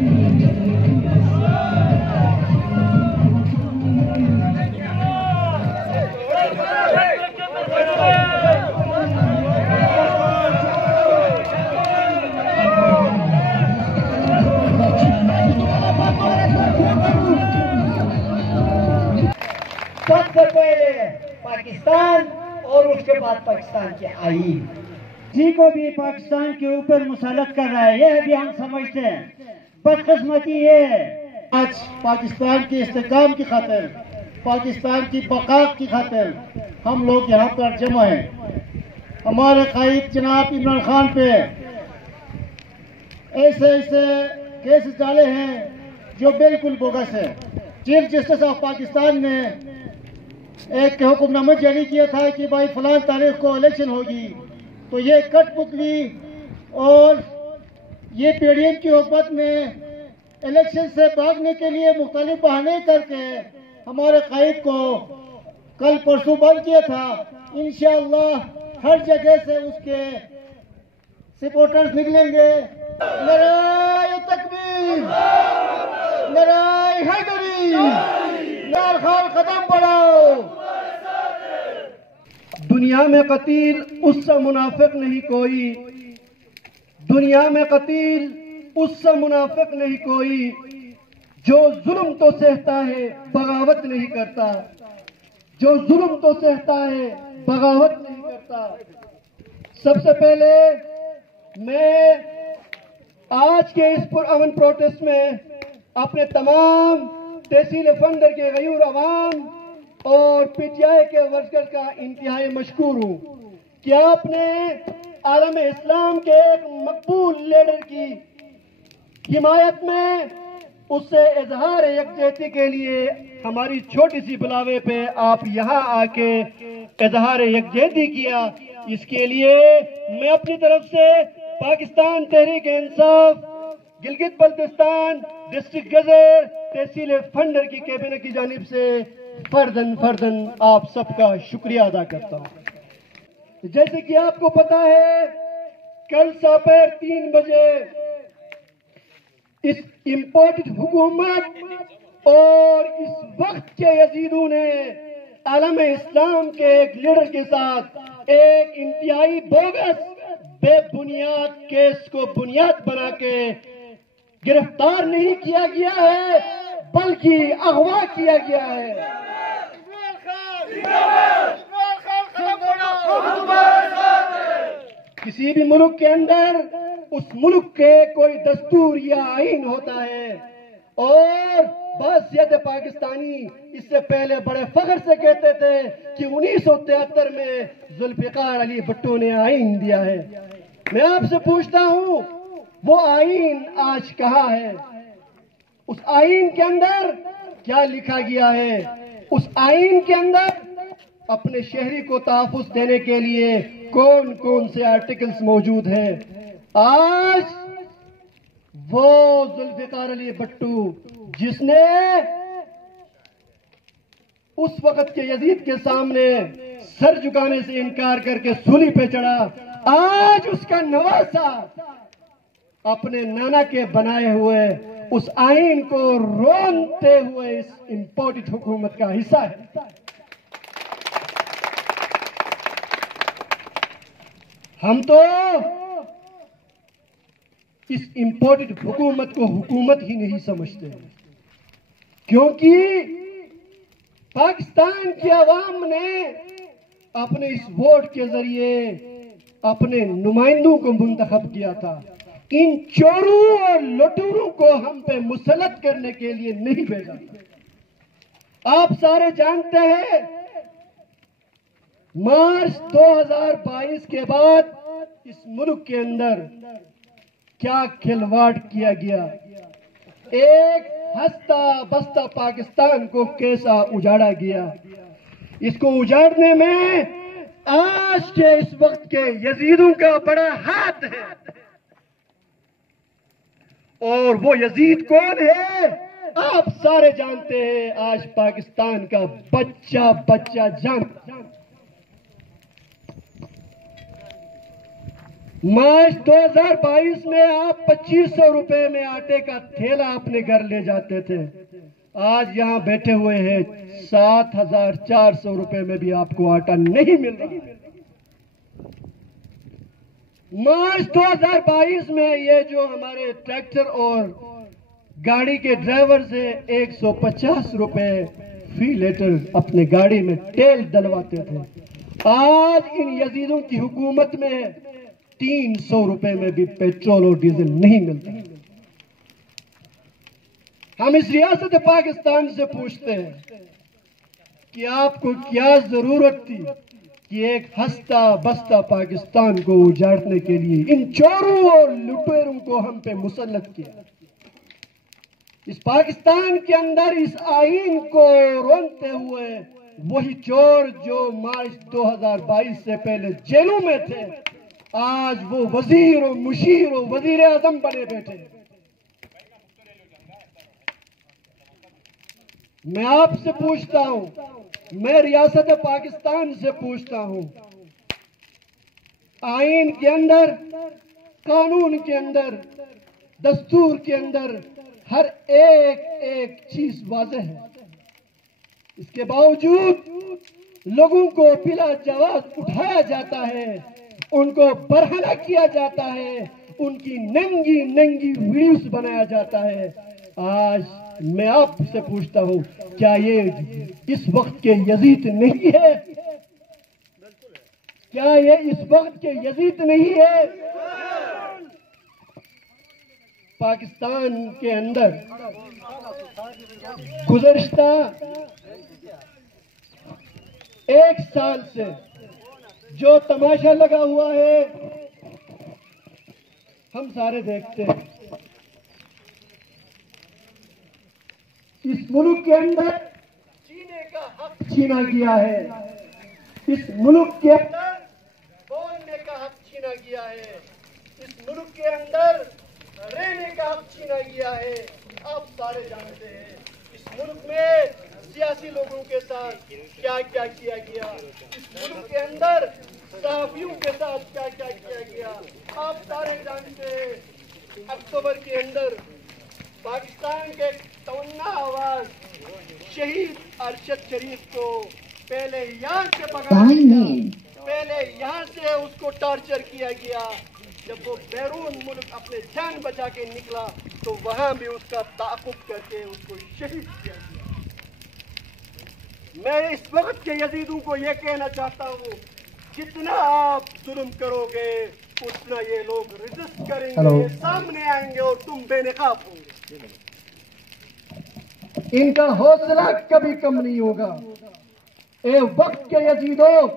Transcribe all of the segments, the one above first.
सबसे पहले पाकिस्तान और उसके बाद पाकिस्तान के आईन जी को भी पाकिस्तान के ऊपर मुसलत कर रहा है, यह भी हम समझते हैं। बदकिस्मती ये है आज पाकिस्तान के इस्तेकाम की खातिर, पाकिस्तान की बका की खातिर हम लोग यहाँ पर जमा हैं। हमारे कायद जनाब इमरान खान पे ऐसे ऐसे केस डाले हैं जो बिल्कुल बोगस है। चीफ जस्टिस ऑफ पाकिस्तान ने एक हुक्मनामा जारी किया था कि भाई फलां तारीख को इलेक्शन होगी, तो ये कठपुतली और ये पीडीएम की हुकूमत ने इलेक्शन से भागने के लिए मुख्तलिफ बहाने करके हमारे कायद को कल परसों बंद किया था। इंशाअल्लाह हर जगह से उसके सपोर्टर्स निकलेंगे। नारे तकबीर, नारे हैदरी, इमरान खान कदम बढ़ाओ। दुनिया में कतील उससे मुनाफिक नहीं कोई, दुनिया में कतील उससे मुनाफिक नहीं कोई, जो जुल्म तो सहता है बगावत नहीं करता, जो जुल्म तो सहता है बगावत नहीं करता। सबसे पहले मैं आज के इस पुरअमन प्रोटेस्ट में अपने तमाम तहसील फंदर के गयूर अवाम और पीटीआई के वर्कर्स का इंतहाई मशकूर हूँ कि आपने आलम इस्लाम के एक मकबूल लीडर की हिमायत में उससे इजहार यकजहती के लिए हमारी छोटी सी बुलावे पे आप यहाँ आके इजहार यकजहती किया। इसके लिए मैं अपनी तरफ से पाकिस्तान तहरीक इंसाफ गिलगित बल्तिस्तान डिस्ट्रिक्ट गजर तहसील फंडर की कैबिनेट की जानिब से फर्दन आप सबका शुक्रिया अदा करता हूँ। जैसे कि आपको पता है, कल दोपहर 3 बजे इस इम्पोर्टेड हुकूमत और इस वक्त के यजीदों ने आलम इस्लाम के एक लीडर के साथ एक इंतहाई बोगस बेबुनियाद केस को बुनियाद बना के गिरफ्तार नहीं किया गया है बल्कि अगवा किया गया है। किसी भी मुल्क के अंदर उस मुल्क के कोई दस्तूर या आईन होता है और बासियत पाकिस्तानी इससे पहले बड़े फख्र से कहते थे कि 1973 में जुल्फिकार अली भुट्टो ने आईन दिया है। मैं आपसे पूछता हूं, वो आईन आज कहाँ है? उस आईन के अंदर क्या लिखा गया है? उस आईन के अंदर अपने शहरी को तहफ़्फ़ुज़ देने के लिए कौन कौन से आर्टिकल्स मौजूद हैं? आज वो जुल्फिकार अली भुट्टो जिसने उस वक्त के यजीद के सामने सर झुकाने से इनकार करके सूली पे चढ़ा, आज उसका नवासा अपने नाना के बनाए हुए उस आईन को रोनते हुए इस इम्पोर्टेड हुकूमत का हिस्सा है। हम तो इस इम्पोर्टेड हुकूमत को हुकूमत ही नहीं समझते, क्योंकि पाकिस्तान की आवाम ने अपने इस वोट के जरिए अपने नुमाइंदों को मुंतखब किया था। इन चोरों और लुटेरों को हम पे मुसलत करने के लिए नहीं भेजा। आप सारे जानते हैं, मार्च 2022 के बाद इस मुल्क के अंदर क्या खिलवाड़ किया गया, एक हंसता बसता पाकिस्तान को कैसा उजाड़ा गया। इसको उजाड़ने में आज के इस वक्त के यजीदों का बड़ा हाथ है। और वो यजीद कौन है? आप सारे जानते हैं, आज पाकिस्तान का बच्चा बच्चा जानता। मार्च 2022 में आप 2500 रुपए में आटे का थैला अपने घर ले जाते थे। आज यहां बैठे हुए हैं 7400 रुपए में भी आपको आटा नहीं मिल रहा। मार्च 2022 में ये जो हमारे ट्रैक्टर और गाड़ी के ड्राइवर से 150 रुपए फी लीटर अपने गाड़ी में तेल डलवाते थे। आज इन यजीदों की हुकूमत में 300 रुपए में भी पेट्रोल और डीजल नहीं मिलता। हम इस रियासत पाकिस्तान से पूछते हैं कि आपको क्या जरूरत थी कि एक हंसता बसता पाकिस्तान को उजाड़ने के लिए इन चोरों और लुटेरों को हम पे मुसल्लत किया। इस पाकिस्तान के अंदर इस आईन को रोनते हुए वही चोर जो मार्च 2022 से पहले जेलों में थे, आज वो वजीर और मुशीर और वजीर आजम बने बैठे। मैं आपसे पूछता हूं, मैं रियासत पाकिस्तान से पूछता हूं, आईन के अंदर, कानून के अंदर, दस्तूर के अंदर हर एक चीज वाज़ेह है। इसके बावजूद लोगों को बिला जवाब उठाया जाता है, उनको बरहना किया जाता है, उनकी नंगी नंगी वीडियोस बनाया जाता है। आज मैं आपसे पूछता हूं, क्या ये इस वक्त के यजीद नहीं है? क्या ये इस वक्त के यजीद नहीं है? पाकिस्तान के अंदर गुज़श्ता 1 साल से जो तमाशा लगा हुआ है हम सारे देखते हैं। इस मुल्क के अंदर जीने का हक छीना गया है, इस मुल्क के अंदर बोलने का हक छीना गया है, इस मुल्क के अंदर रहने का हक छीना गया है। आप सारे जानते हैं इस मुल्क में सियासी लोगों के साथ क्या क्या किया गया, इस मुल्क के अंदर सहाफियों के साथ क्या क्या किया गया। आप सारे जानते हैं अक्टूबर के अंदर पाकिस्तान के तमन्ना आवाज शहीद अरशद शरीफ को पहले यहाँ से भगाया गया, पहले यहाँ से उसको टॉर्चर किया गया। जब वो बैरून मुल्क अपने जान बचा के निकला तो वहां भी उसका ताक़ुब करके उसको शहीद किया गया। मैं इस वक्त के यजीदों को ये कहना चाहता हूँ, जितना आप जुल्म करोगे उतना ये लोग रेजिस्ट करेंगे, सामने आएंगे और तुम बेनकाब होंगे। इनका हौसला कभी कम नहीं होगा। ए वक्त के यजीदों,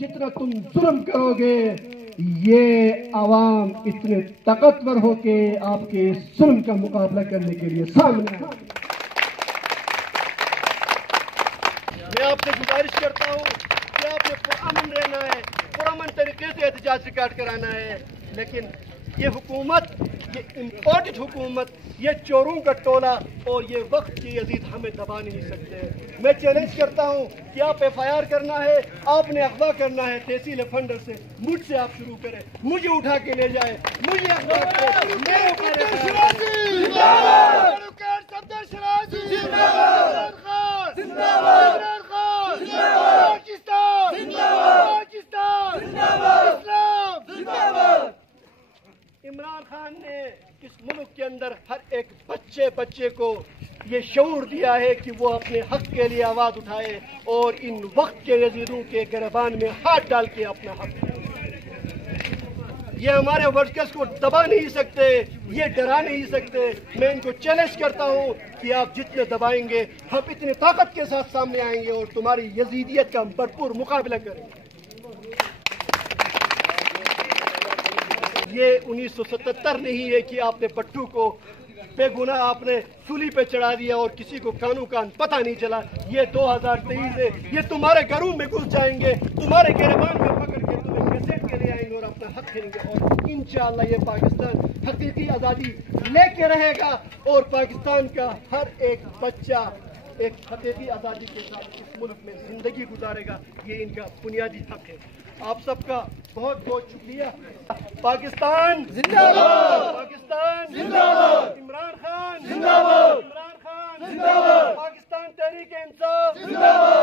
जितना तुम जुल्म करोगे ये आवाम इतने ताकतवर होके आपके जुल्म का मुकाबला करने के लिए सामने आए। मैं आपसे गुजारिश करता हूँ कि आपने पुरअमन रहना है, पुरअमन तरीके से एहतजाज रिकॉर्ड कराना है। लेकिन ये हुकूमत, ये इम्पोर्टेड हुकूमत, ये चोरों का टोला और ये वक्त की यजीद हमें दबा नहीं सकते। मैं चैलेंज करता हूँ कि आप FIR करना है, आपने अगवा करना है तहसील फंडर से, मुझसे आप शुरू करें, मुझे उठा के ले जाए, मुझे अगवा करें, मेरे इमरान खान ने इस मुल्क के अंदर हर एक बच्चे को ये शऊर दिया है कि वो अपने हक के लिए आवाज उठाए और इन वक्त के यजीदों के गिरबान में हाथ डाल के अपना हक, ये हमारे वर्कर्स को दबा नहीं सकते, ये डरा नहीं सकते। मैं इनको चैलेंज करता हूँ कि आप जितने दबाएंगे हम इतने ताकत के साथ सामने आएंगे और तुम्हारी यजीदियत का भरपूर मुकाबला करेंगे। ये 1977 नहीं है कि आपने भट्टू को बेगुनाह आपने सूली पे चढ़ा दिया और किसी को कानून का पता नहीं चला। ये 2023 है, ये तुम्हारे घरों में घुस जाएंगे, तुम्हारे गिरबान में पकड़ के तुम्हें कैसेट के लिए आएंगे और अपना हक खेलेंगे। और इंशाअल्लाह ये पाकिस्तान हकीकी आज़ादी लेके रहेगा और पाकिस्तान का हर एक बच्चा एक हकीकी आज़ादी के साथ इस मुल्क में जिंदगी गुजारेगा। ये इनका बुनियादी हक है। آپ سب کا بہت بہت شکریہ. پاکستان زندہ باد. پاکستان زندہ باد. عمران خان زندہ باد. عمران خان زندہ باد. پاکستان تحریک انصاف زندہ باد.